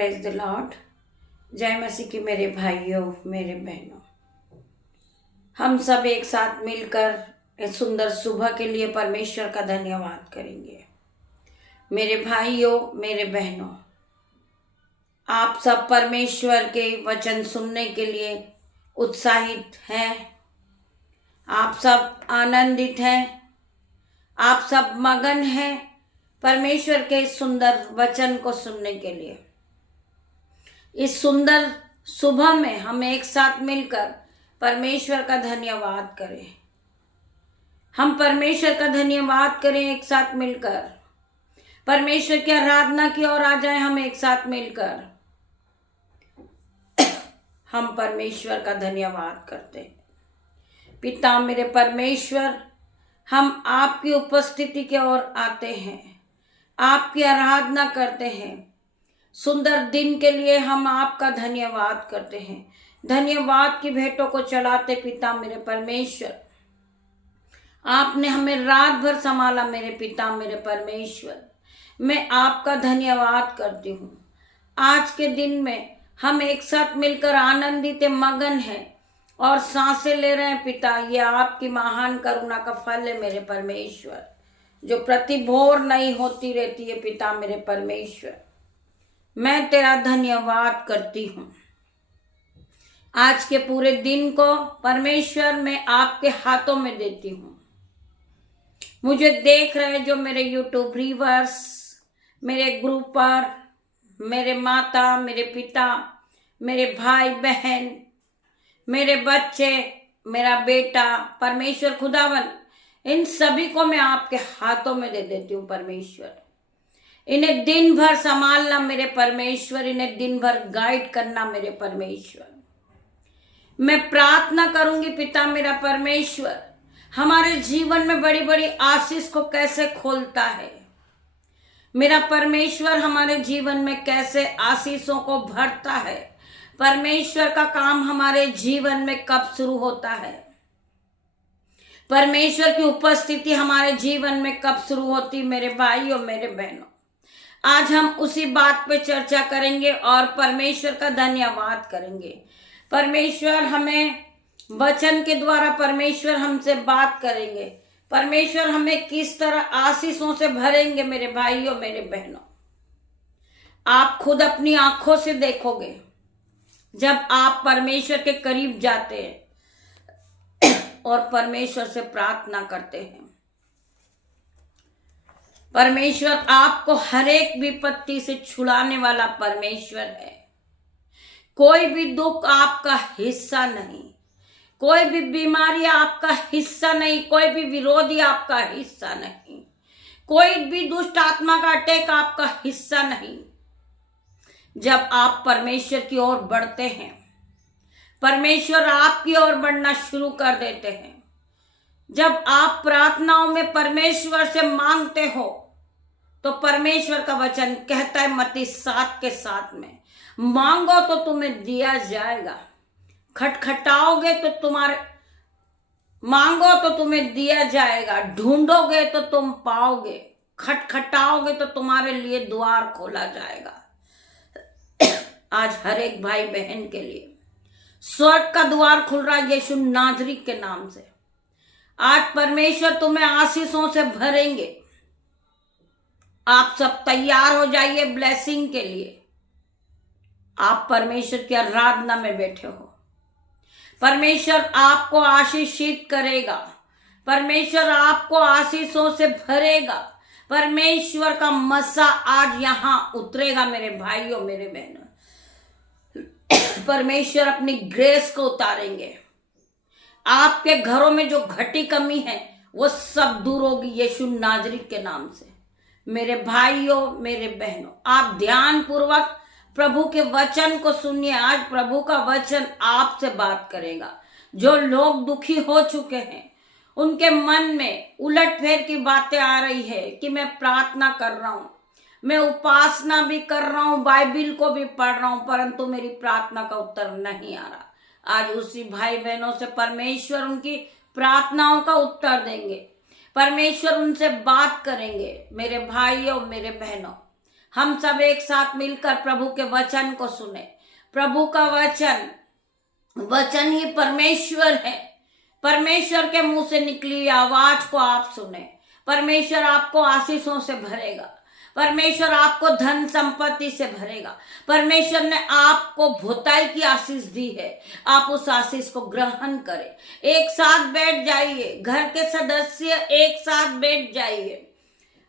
Praise the Lord. जय मसीह की मेरे भाइयों मेरे बहनों, हम सब एक साथ मिलकर इस सुंदर सुबह के लिए परमेश्वर का धन्यवाद करेंगे। मेरे भाइयों मेरे बहनों, आप सब परमेश्वर के वचन सुनने के लिए उत्साहित हैं, आप सब आनंदित हैं, आप सब मगन हैं परमेश्वर के सुंदर वचन को सुनने के लिए। इस सुंदर सुबह में हम एक साथ मिलकर परमेश्वर का धन्यवाद करें। हम परमेश्वर का धन्यवाद करें एक साथ मिलकर, परमेश्वर की आराधना की ओर आ जाए। हम एक साथ मिलकर हम परमेश्वर का धन्यवाद करते हैं। पिता मेरे परमेश्वर, हम आपकी उपस्थिति की ओर आते हैं, आपकी आराधना करते हैं। सुंदर दिन के लिए हम आपका धन्यवाद करते हैं। धन्यवाद की भेंटों को चढ़ाते पिता मेरे परमेश्वर, आपने हमें रात भर संभाला मेरे पिता मेरे परमेश्वर। मैं आपका धन्यवाद करती हूँ। आज के दिन में हम एक साथ मिलकर आनंदित मगन हैं और सांसें ले रहे हैं पिता। ये आपकी महान करुणा का फल है मेरे परमेश्वर, जो प्रति भोर नहीं होती रहती है पिता मेरे परमेश्वर। मैं तेरा धन्यवाद करती हूँ। आज के पूरे दिन को परमेश्वर मैं आपके हाथों में देती हूँ। मुझे देख रहे जो मेरे यूट्यूब व्यूअर्स, मेरे ग्रुप पर, मेरे माता मेरे पिता, मेरे भाई बहन, मेरे बच्चे, मेरा बेटा, परमेश्वर खुदावन, इन सभी को मैं आपके हाथों में दे देती हूँ परमेश्वर। इन्हें दिन भर संभालना मेरे परमेश्वर, इन्हें दिन भर गाइड करना मेरे परमेश्वर। मैं प्रार्थना करूंगी पिता मेरा परमेश्वर, हमारे जीवन में बड़ी बड़ी आशीष को कैसे खोलता है मेरा परमेश्वर, हमारे जीवन में कैसे आशीषों को भरता है। परमेश्वर का काम हमारे जीवन में कब शुरू होता है, परमेश्वर की उपस्थिति हमारे जीवन में कब शुरू होती मेरे भाइयों मेरे बहनों। आज हम उसी बात पे चर्चा करेंगे और परमेश्वर का धन्यवाद करेंगे। परमेश्वर हमें वचन के द्वारा परमेश्वर हमसे बात करेंगे। परमेश्वर हमें किस तरह आशीषों से भरेंगे मेरे भाइयों मेरे बहनों। आप खुद अपनी आंखों से देखोगे जब आप परमेश्वर के करीब जाते हैं और परमेश्वर से प्रार्थना करते हैं। परमेश्वर आपको हर एक विपत्ति से छुड़ाने वाला परमेश्वर है। कोई भी दुख आपका हिस्सा नहीं, कोई भी बीमारी आपका हिस्सा नहीं, कोई भी विरोधी आपका हिस्सा नहीं, कोई भी दुष्ट आत्मा का अटैक आपका हिस्सा नहीं। जब आप परमेश्वर की ओर बढ़ते हैं, परमेश्वर आपकी ओर बढ़ना शुरू कर देते हैं। जब आप प्रार्थनाओं में परमेश्वर से मांगते हो तो परमेश्वर का वचन कहता है मत्ती 7:7 में, मांगो तो तुम्हें दिया जाएगा, खटखटाओगे तो मांगो तो तुम्हें दिया जाएगा, ढूंढोगे तो तुम पाओगे, खटखटाओगे तो तुम्हारे लिए द्वार खोला जाएगा। आज हर एक भाई बहन के लिए स्वर्ग का द्वार खुल रहा है यीशु नाजरी के नाम से। आज परमेश्वर तुम्हें आशीषों से भरेंगे। आप सब तैयार हो जाइए ब्लेसिंग के लिए। आप परमेश्वर की आराधना में बैठे हो, परमेश्वर आपको आशीषित करेगा, परमेश्वर आपको आशीषों से भरेगा। परमेश्वर का मसा आज यहां उतरेगा मेरे भाइयों मेरे बहनों। परमेश्वर अपनी ग्रेस को उतारेंगे। आपके घरों में जो घटी कमी है वो सब दूर होगी यीशु नाजरी के नाम से। मेरे भाइयों मेरे बहनों, आप ध्यान पूर्वक प्रभु के वचन को सुनिए। आज प्रभु का वचन आपसे बात करेगा। जो लोग दुखी हो चुके हैं, उनके मन में उलट फेर की बातें आ रही है कि मैं प्रार्थना कर रहा हूं, मैं उपासना भी कर रहा हूं, बाइबिल को भी पढ़ रहा हूं, परंतु मेरी प्रार्थना का उत्तर नहीं आ रहा। आज उसी भाई बहनों से परमेश्वर उनकी प्रार्थनाओं का उत्तर देंगे। परमेश्वर उनसे बात करेंगे। मेरे भाइयों मेरे बहनों, हम सब एक साथ मिलकर प्रभु के वचन को सुने। प्रभु का वचन ही परमेश्वर है। परमेश्वर के मुंह से निकली हुई आवाज को आप सुने। परमेश्वर आपको आशीषों से भरेगा। परमेश्वर आपको धन संपत्ति से भरेगा। परमेश्वर ने आपको भोताई की आशीष दी है, आप उस आशीष को ग्रहण करें। एक साथ बैठ जाइए, घर के सदस्य एक साथ बैठ जाइए।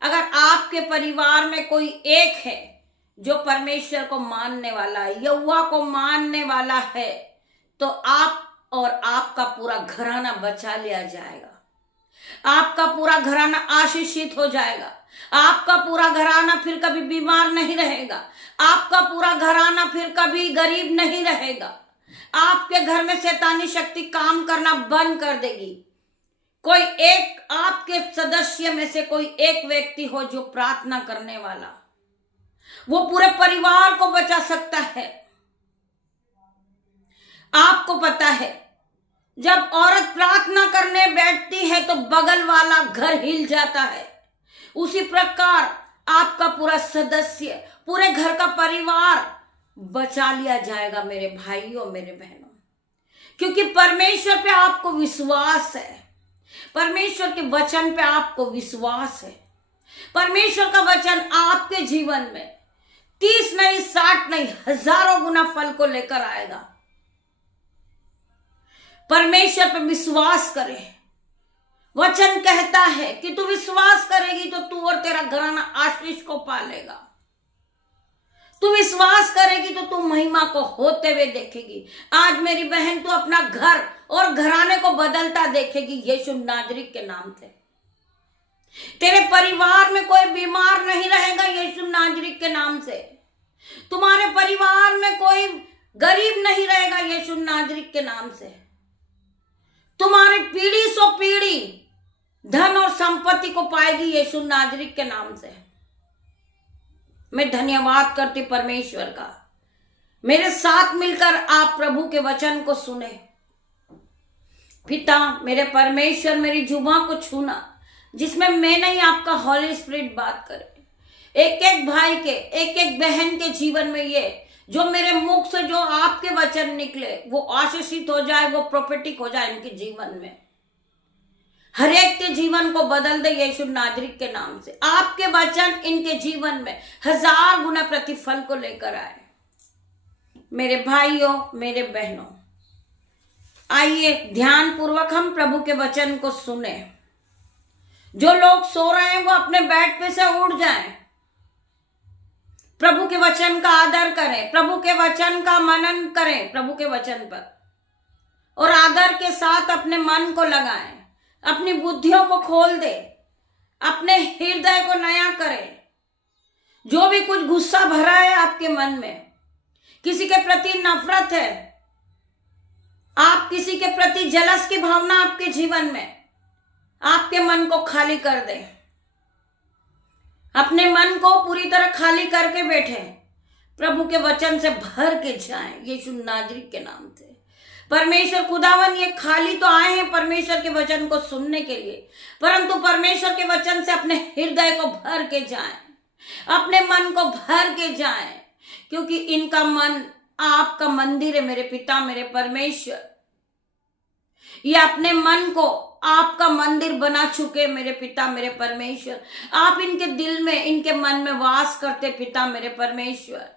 अगर आपके परिवार में कोई एक है जो परमेश्वर को मानने वाला है, यहोवा को मानने वाला है, तो आप और आपका पूरा घराना बचा लिया जाएगा। आपका पूरा घराना आशीषित हो जाएगा। आपका पूरा घराना फिर कभी बीमार नहीं रहेगा। आपका पूरा घराना फिर कभी गरीब नहीं रहेगा। आपके घर में शैतानी शक्ति काम करना बंद कर देगी। कोई एक आपके सदस्य में से कोई एक व्यक्ति हो जो प्रार्थना करने वाला, वो पूरे परिवार को बचा सकता है। आपको पता है, जब औरत प्रार्थना करने बैठती है तो बगल वाला घर हिल जाता है। उसी प्रकार आपका पूरा सदस्य, पूरे घर का परिवार बचा लिया जाएगा मेरे भाइयों, मेरे बहनों, क्योंकि परमेश्वर पे आपको विश्वास है। परमेश्वर के वचन पे आपको विश्वास है। परमेश्वर का वचन आपके जीवन में 30 नहीं, 60 नहीं, हजारों गुना फल को लेकर आएगा। परमेश्वर पे विश्वास करें। वचन कहता है कि तू विश्वास करेगी तो तू और तेरा घराना आशीष को पालेगा। तू विश्वास करेगी तो तू महिमा को होते हुए देखेगी। आज मेरी बहन, तू अपना घर और घराने को बदलता देखेगी यीशु नाजरी के नाम से। तेरे परिवार में कोई बीमार नहीं रहेगा यीशु नाजरी के नाम से। तुम्हारे परिवार में कोई गरीब नहीं रहेगा यीशु नाजरी के नाम से। तुम्हारी पीढ़ी सो पीढ़ी धन और संपत्ति को पाएगी यीशु नाजरी के नाम से। मैं धन्यवाद करती परमेश्वर का। मेरे साथ मिलकर आप प्रभु के वचन को सुने। पिता मेरे परमेश्वर, मेरी जुबान को छूना जिसमें मैं नहीं, आपका हॉली स्पिरिट बात करे। एक एक भाई के, एक एक बहन के जीवन में ये जो मेरे मुख से जो आपके वचन निकले वो आशीषित हो जाए, वो प्रोफेटिक हो जाए इनके जीवन में। हर एक के जीवन को बदल दे यीशु नाजरी के नाम से। आपके वचन इनके जीवन में 1000 गुना प्रतिफल को लेकर आए। मेरे भाइयों, मेरे बहनों, आइए ध्यान पूर्वक हम प्रभु के वचन को सुने। जो लोग सो रहे हैं वो अपने बेड पे से उठ जाएं। प्रभु के वचन का आदर करें, प्रभु के वचन का मनन करें, प्रभु के वचन पर, और आदर के साथ अपने मन को लगाएं, अपनी बुद्धियों को खोल दे, अपने हृदय को नया करें। जो भी कुछ गुस्सा भरा है आपके मन में, किसी के प्रति नफरत है, आप किसी के प्रति जलस की भावना आपके जीवन में, आपके मन को खाली कर दे। अपने मन को पूरी तरह खाली करके बैठे, प्रभु के वचन से भर के जाएं यीशु नाजरी के नाम से। परमेश्वर खुदावन ये खाली तो आए हैं परमेश्वर के वचन को सुनने के लिए, परंतु परमेश्वर के वचन से अपने हृदय को भर के जाएं, अपने मन को भर के जाएं, क्योंकि इनका मन आपका मंदिर है मेरे पिता, मेरे परमेश्वर। ये अपने मन को आपका मंदिर बना चुके मेरे पिता, मेरे परमेश्वर। आप इनके दिल में, इनके मन में वास करते पिता, मेरे परमेश्वर।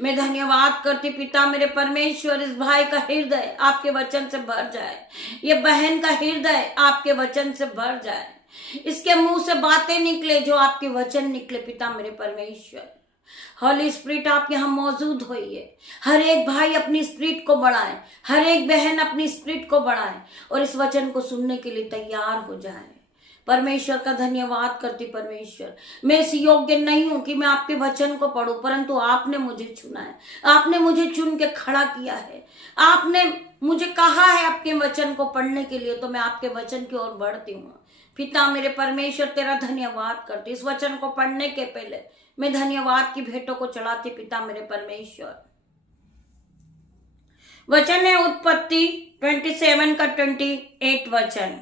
मैं धन्यवाद करती पिता, मेरे परमेश्वर, इस भाई का हृदय आपके वचन से भर जाए, ये बहन का हृदय आपके वचन से भर जाए, इसके मुंह से बातें निकले जो आपके वचन निकले पिता, मेरे परमेश्वर। हॉली स्पिरिट आप यहाँ मौजूद होइए। हर एक भाई अपनी स्पिरिट को बढ़ाए, हर एक बहन अपनी स्पिरिट को बढ़ाए और इस वचन को सुनने के लिए तैयार हो जाए। परमेश्वर का धन्यवाद करती परमेश्वर। मैं इस योग्य नहीं हूं कि मैं आपके वचन को पढूं, परंतु आपने मुझे चुना है, आपने मुझे चुन के खड़ा किया है, आपने मुझे कहा है आपके वचन को पढ़ने के लिए, तो मैं आपके वचन की ओर बढ़ती हूँ। पिता मेरे परमेश्वर, तेरा धन्यवाद करती। इस वचन को पढ़ने के पहले मैं धन्यवाद की भेंटों को चढ़ाती पिता, मेरे परमेश्वर। वचन है उत्पत्ति 27 का 28 वचन।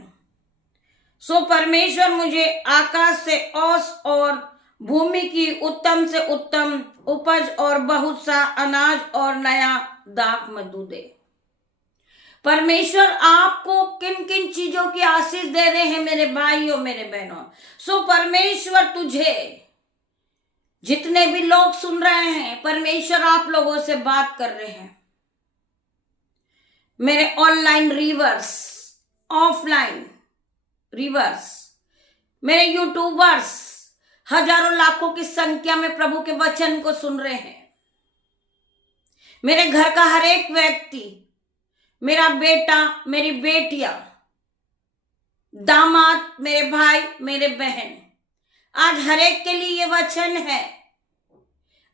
सो परमेश्वर मुझे आकाश से ओस और भूमि की उत्तम से उत्तम उपज और बहुत सा अनाज और नया दाख मधु दे। परमेश्वर आपको किन किन चीजों की आशीष दे रहे हैं मेरे भाइयों मेरे बहनों। सो परमेश्वर तुझे, जितने भी लोग सुन रहे हैं, परमेश्वर आप लोगों से बात कर रहे हैं। मेरे ऑनलाइन रीवर्स, ऑफलाइन रीवर्स, मेरे यूट्यूबर्स हजारों लाखों की संख्या में प्रभु के वचन को सुन रहे हैं। मेरे घर का हर एक व्यक्ति, मेरा बेटा, मेरी बेटियां, दामाद, मेरे भाई, मेरे बहन, आज हर एक के लिए ये वचन है।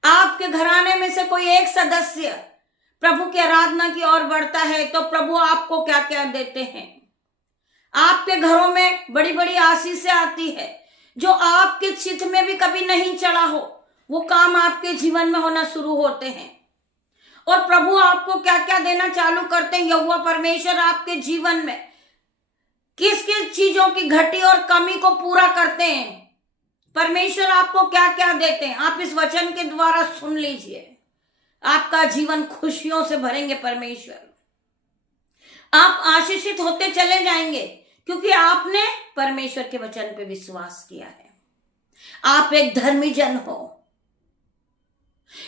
आपके घराने में से कोई एक सदस्य प्रभु की आराधना की ओर बढ़ता है तो प्रभु आपको क्या क्या देते हैं। आपके घरों में बड़ी बड़ी आशीषें आती है जो आपके चित्त में भी कभी नहीं चला हो, वो काम आपके जीवन में होना शुरू होते हैं। और प्रभु आपको क्या क्या देना चालू करते हैं। यहोवा परमेश्वर आपके जीवन में किस किस चीजों की घटी और कमी को पूरा करते हैं, परमेश्वर आपको क्या क्या देते हैं, आप इस वचन के द्वारा सुन लीजिए। आपका जीवन खुशियों से भरेंगे परमेश्वर। आप आशीषित होते चले जाएंगे क्योंकि आपने परमेश्वर के वचन पे विश्वास किया है। आप एक धर्मी जन हो।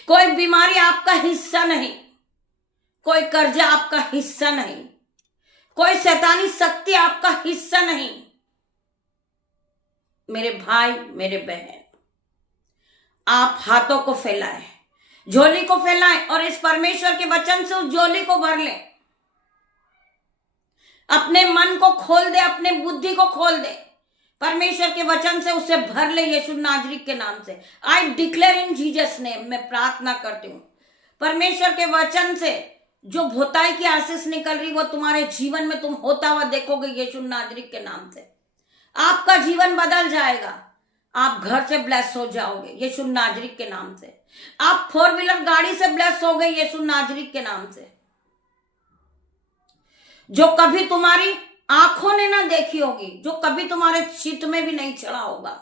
कोई बीमारी आपका हिस्सा नहीं, कोई कर्जा आपका हिस्सा नहीं, कोई शैतानी शक्ति आपका हिस्सा नहीं। मेरे भाई मेरे बहन, आप हाथों को फैलाएं, झोली को फैलाएं और इस परमेश्वर के वचन से उस झोली को भर लें। अपने मन को खोल दे, अपने बुद्धि को खोल दे, परमेश्वर के वचन से उसे भर ले यीशु नाजरी के नाम से। I declare in Jesus name, मैं प्रार्थना करती हूँ परमेश्वर के वचन से जो भोताई की आशीष निकल रही वो तुम्हारे जीवन में तुम होता हुआ देखोगे यीशु नाजरी के नाम से। आपका जीवन बदल जाएगा। आप घर से ब्लेस हो जाओगे यीशु नाजरी के नाम से। आप 4 व्हीलर गाड़ी से ब्लेस हो गए यीशु नाजरी के नाम से। जो कभी तुम्हारी आंखों ने ना देखी होगी, जो कभी तुम्हारे चित्त में भी नहीं चढ़ा होगा,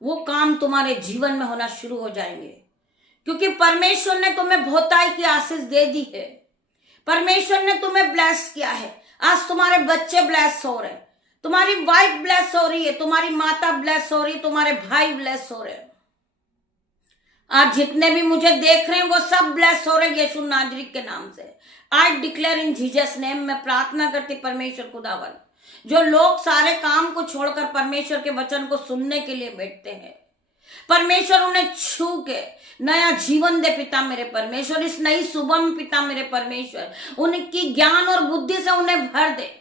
वो काम तुम्हारे जीवन में होना शुरू हो जाएंगे क्योंकि परमेश्वर ने तुम्हें भोताई की आशीष दे दी है। परमेश्वर ने तुम्हें ब्लेस किया है। आज तुम्हारे बच्चे ब्लेस हो रहे, तुम्हारी वाइफ ब्लेस हो रही है, तुम्हारी माता ब्लेस हो रही है, तुम्हारे भाई ब्लेस हो रहे हैं। आज जितने भी मुझे देख रहे हैं वो सब ब्लेस हो रहे हैं यीशु नाजरी के नाम से। I declare in Jesus name, मैं प्रार्थना करती परमेश्वर खुदावन, जो लोग सारे काम को छोड़कर परमेश्वर के वचन को सुनने के लिए बैठते हैं, परमेश्वर उन्हें छू के नया जीवन दे पिता मेरे परमेश्वर। इस नई सुबह में पिता मेरे परमेश्वर उनकी ज्ञान और बुद्धि से उन्हें भर दे।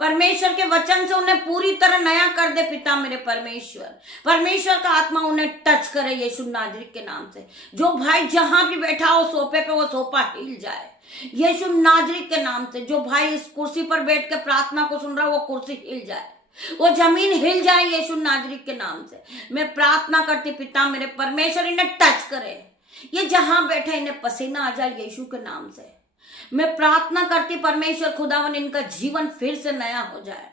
परमेश्वर के वचन से उन्हें पूरी तरह नया कर दे पिता मेरे परमेश्वर। परमेश्वर का आत्मा उन्हें टच करे यीशु नाजरी के नाम से। जो भाई जहां भी बैठा हो सोफे पे, वो सोफा हिल जाए यीशु नाजरी के नाम से। जो भाई इस कुर्सी पर बैठ के प्रार्थना को सुन रहा है, वो कुर्सी हिल जाए, वो जमीन हिल जाए यीशु नाजरी के नाम से। मैं प्रार्थना करती पिता मेरे परमेश्वर इन्हें टच करे। ये जहां बैठे इन्हें पसीना आ जाए यीशु के नाम से। मैं प्रार्थना करती परमेश्वर खुदावन इनका जीवन फिर से नया हो जाए,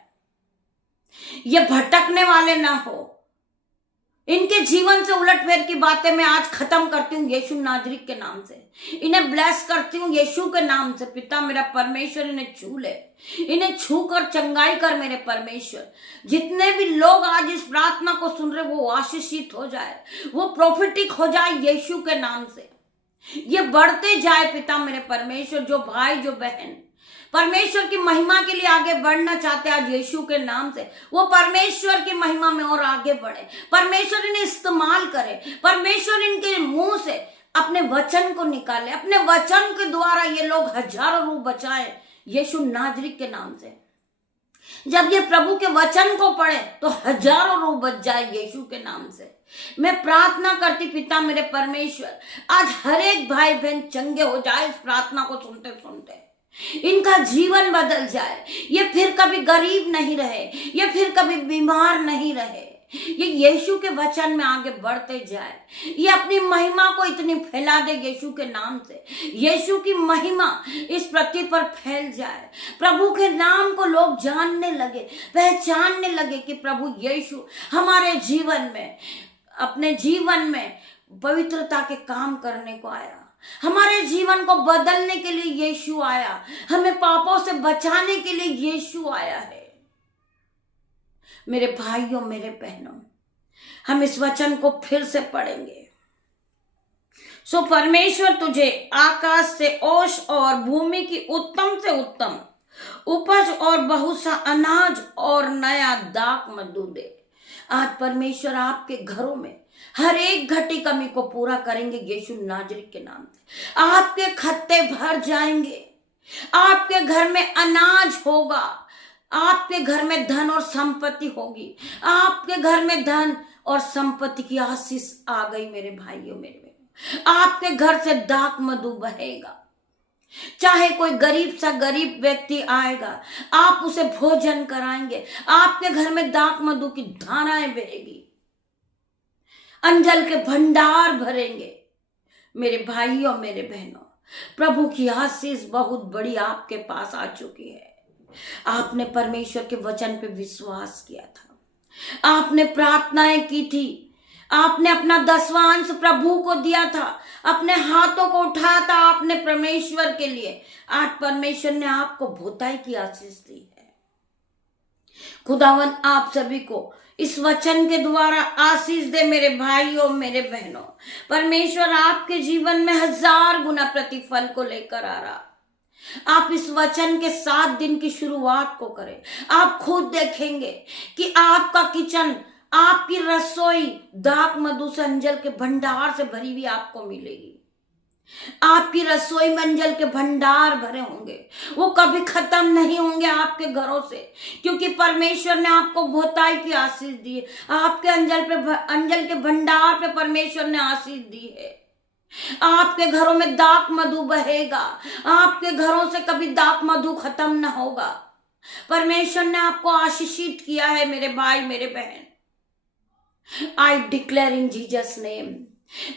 ये भटकने वाले ना हो। इनके जीवन से उलटफेर की बातें मैं आज खत्म करती हूँ यीशु नाजरी के नाम से। इन्हें ब्लेस करती हूँ यीशु के नाम से। पिता मेरा परमेश्वर इन्हें छू ले, इन्हें छू कर चंगाई कर मेरे परमेश्वर। जितने भी लोग आज इस प्रार्थना को सुन रहे वो आशीषित हो जाए, वो प्रोफेटिक हो जाए यीशु के नाम से। ये बढ़ते जाए पिता मेरे परमेश्वर। जो भाई जो बहन परमेश्वर की महिमा के लिए आगे बढ़ना चाहते हैं आज यीशु के नाम से, वो परमेश्वर की महिमा में और आगे बढ़े। परमेश्वर इन्हें इस्तेमाल करे। परमेश्वर इनके मुंह से अपने वचन को निकाले। अपने वचन के द्वारा ये लोग हजारों रूह बचाए यीशु नाजरी के नाम से। जब ये प्रभु के वचन को पढ़े तो हजारों रूह बच जाए यीशु के नाम से। मैं प्रार्थना करती पिता मेरे परमेश्वर, आज हर एक भाई बहन चंगे हो जाए इस प्रार्थना को सुनते सुनते। इनका जीवन बदल जाए, ये फिर कभी गरीब नहीं रहे, ये फिर कभी बीमार नहीं रहे। ये यीशु के वचन में आगे बढ़ते जाए, ये अपनी महिमा को इतनी फैला दे यीशु के नाम से। यीशु की महिमा इस पृथ्वी पर फैल जाए। प्रभु के नाम को लोग जानने लगे, पहचानने लगे कि प्रभु यीशु हमारे जीवन में अपने जीवन में पवित्रता के काम करने को आया। हमारे जीवन को बदलने के लिए यीशु आया। हमें पापों से बचाने के लिए यीशु आया है। मेरे भाइयों, मेरे बहनों, हम इस वचन को फिर से पढ़ेंगे। सो परमेश्वर तुझे आकाश से ओश और भूमि की उत्तम से उत्तम उपज और बहुत सा अनाज और नया दाख मधु दे। आज परमेश्वर आपके घरों में हर एक घटी कमी को पूरा करेंगे यीशु नाजरी के नाम से। आपके खत्ते भर जाएंगे, आपके घर में अनाज होगा, आपके घर में धन और संपत्ति होगी, आपके घर में धन और संपत्ति की आशीष आ गई। मेरे भाइयों, मेरे बहनों, आपके घर से दाख मधु बहेगा। चाहे कोई गरीब व्यक्ति आएगा, आप उसे भोजन कराएंगे, आपके घर में दाख मधु की धाराएं बहेगी, अंजल के भंडार भरेंगे। मेरे भाइयों, मेरे बहनों, प्रभु की आशीष बहुत बड़ी आपके पास आ चुकी है। आपने परमेश्वर के वचन पे विश्वास किया था, आपने प्रार्थनाएं की थी, आपने अपना 10वां अंश प्रभु को दिया था, अपने हाथों को उठाया था आपने परमेश्वर के लिए। आज परमेश्वर ने आपको बहुताई की आशीष दी है। खुदावन आप सभी को इस वचन के द्वारा आशीष दे। मेरे भाइयों, मेरे बहनों, परमेश्वर आपके जीवन में 1000 गुना प्रतिफल को लेकर आ रहा। आप इस वचन के 7 दिन की शुरुआत को करें। आप खुद देखेंगे कि आपका किचन, आपकी रसोई दाख मधु से अंजल के भंडार से भरी हुई आपको मिलेगी। आपकी रसोई में अंजल के भंडार भरे होंगे, वो कभी खत्म नहीं होंगे आपके घरों से, क्योंकि परमेश्वर ने आपको बहुताई की आशीष दी है। आपके अंजल के भंडार पे परमेश्वर ने आशीष दी है। आपके घरों में दाख मधु बहेगा, आपके घरों से कभी दाख मधु खत्म ना होगा। परमेश्वर ने आपको आशीषित किया है। मेरे भाई, मेरे बहन, I declare in Jesus name,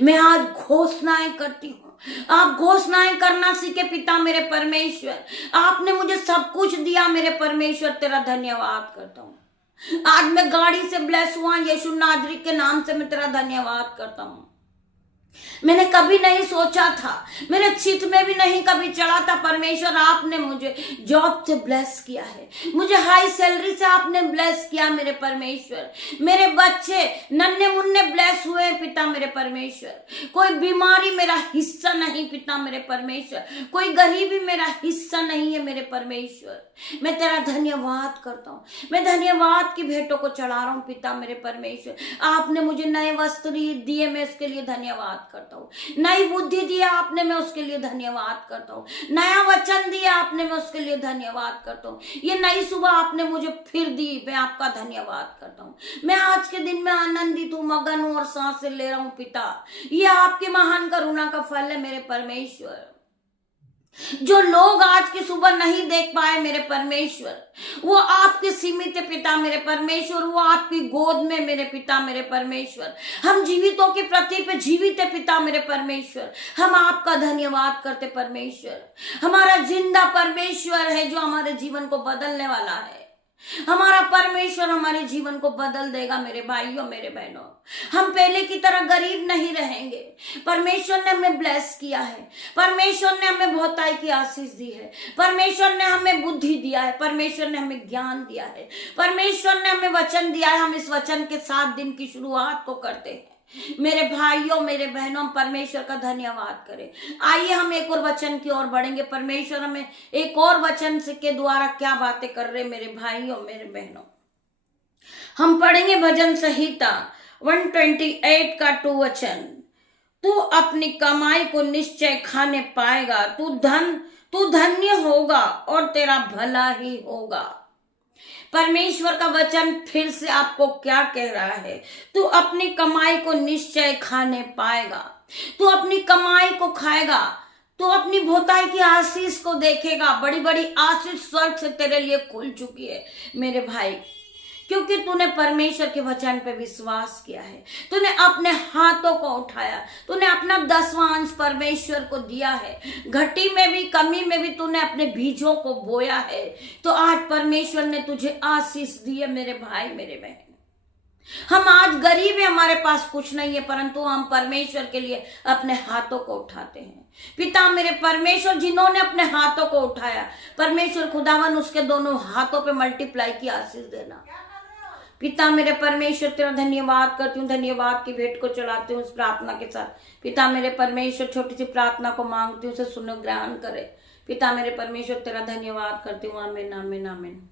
मैं आज घोषणाएं करती हूँ। आप घोषणाएं करना सीखे। पिता मेरे परमेश्वर, आपने मुझे सब कुछ दिया। मेरे परमेश्वर, तेरा धन्यवाद करता हूँ। आज मैं गाड़ी से ब्लेस हुआ, यीशु नाजरी के नाम से मैं तेरा धन्यवाद करता हूँ। मैंने कभी नहीं सोचा था, मेरे चित्त में भी नहीं कभी चढ़ा था, परमेश्वर आपने मुझे जॉब से ब्लेस किया है, मुझे हाई सैलरी से आपने ब्लेस किया। मेरे परमेश्वर, मेरे बच्चे नन्हे मुन्ने ब्लेस हुए। पिता मेरे परमेश्वर, कोई बीमारी मेरा हिस्सा नहीं। पिता मेरे परमेश्वर, कोई गरीबी मेरा हिस्सा नहीं है। मेरे परमेश्वर, मैं तेरा धन्यवाद करता हूँ। मैं धन्यवाद की भेंटों को चढ़ा रहा हूँ। पिता मेरे परमेश्वर, आपने मुझे नए वस्त्र दिए, मैं इसके लिए धन्यवाद करता हूँ। नई बुद्धि दिया आपने, मैं उसके लिए धन्यवाद करता हूँ। नया वचन दिया आपने, मैं उसके लिए धन्यवाद करता हूँ। ये नई सुबह आपने मुझे फिर दी, मैं आपका धन्यवाद करता हूँ। मैं आज के दिन में आनंदित हूँ, मगन हूँ और सांसें ले रहा हूँ। पिता, ये आपकी महान करुणा का फल है। मेरे परमेश्वर, जो लोग आज की सुबह नहीं देख पाए, मेरे परमेश्वर, वो आपके सीमित है। पिता मेरे परमेश्वर, वो आपकी गोद में। मेरे पिता मेरे परमेश्वर, हम जीवितों की पृथ्वी पे जीवित है। पिता मेरे परमेश्वर, हम आपका धन्यवाद करते। परमेश्वर, हमारा जिंदा परमेश्वर है जो हमारे जीवन को बदलने वाला है। हमारा परमेश्वर हमारे जीवन को बदल देगा। मेरे भाइयों, मेरे बहनों, हम पहले की तरह गरीब नहीं रहेंगे। परमेश्वर ने हमें ब्लेस किया है। परमेश्वर ने हमें बहुताई की आशीष दी है। परमेश्वर ने हमें बुद्धि दिया है। परमेश्वर ने हमें ज्ञान दिया है। परमेश्वर ने हमें वचन दिया है। हम इस वचन के 7 दिन की शुरुआत को करते हैं। मेरे भाइयों, मेरे बहनों, हम परमेश्वर का धन्यवाद करें। आइए हम एक और वचन की ओर बढ़ेंगे। परमेश्वर हमें एक और वचन के द्वारा क्या बातें कर रहे। मेरे भाइयों, मेरे बहनों, हम पढ़ेंगे भजन संहिता 128 का 2 वचन। तू अपनी कमाई को निश्चय खाने पाएगा, तू धन्य होगा और तेरा भला ही होगा। परमेश्वर का वचन फिर से आपको क्या कह रहा है? तू अपनी कमाई को निश्चय खाने पाएगा, तू अपनी कमाई को खाएगा, तू अपनी बहुताई की आशीष को देखेगा। बड़ी बड़ी आशीष स्वर्ग से तेरे लिए खुल चुकी है मेरे भाई, क्योंकि तूने परमेश्वर के वचन पे विश्वास किया है। तूने अपने हाथों को उठाया, तूने अपना 10वां अंश परमेश्वर को दिया है। घटी में भी, कमी में भी तूने अपने बीजों को बोया है। तो आज परमेश्वर ने तुझे आशीष दी है मेरे भाई, मेरे बहन। हम आज गरीब है, हमारे पास कुछ नहीं है, परंतु हम परमेश्वर के लिए अपने हाथों को उठाते हैं। पिता मेरे परमेश्वर, जिन्होंने अपने हाथों को उठाया, परमेश्वर खुदावन उसके दोनों हाथों पे मल्टीप्लाई की आशीष देना। पिता मेरे परमेश्वर तेरा धन्यवाद करती हूँ, धन्यवाद की भेंट को चढ़ाती हूँ इस प्रार्थना के साथ। पिता मेरे परमेश्वर, छोटी सी प्रार्थना को मांगती हूँ, उसे सुनो, ग्रहण करे। पिता मेरे परमेश्वर तेरा धन्यवाद करती हूँ। आमीन आमीन आमीन।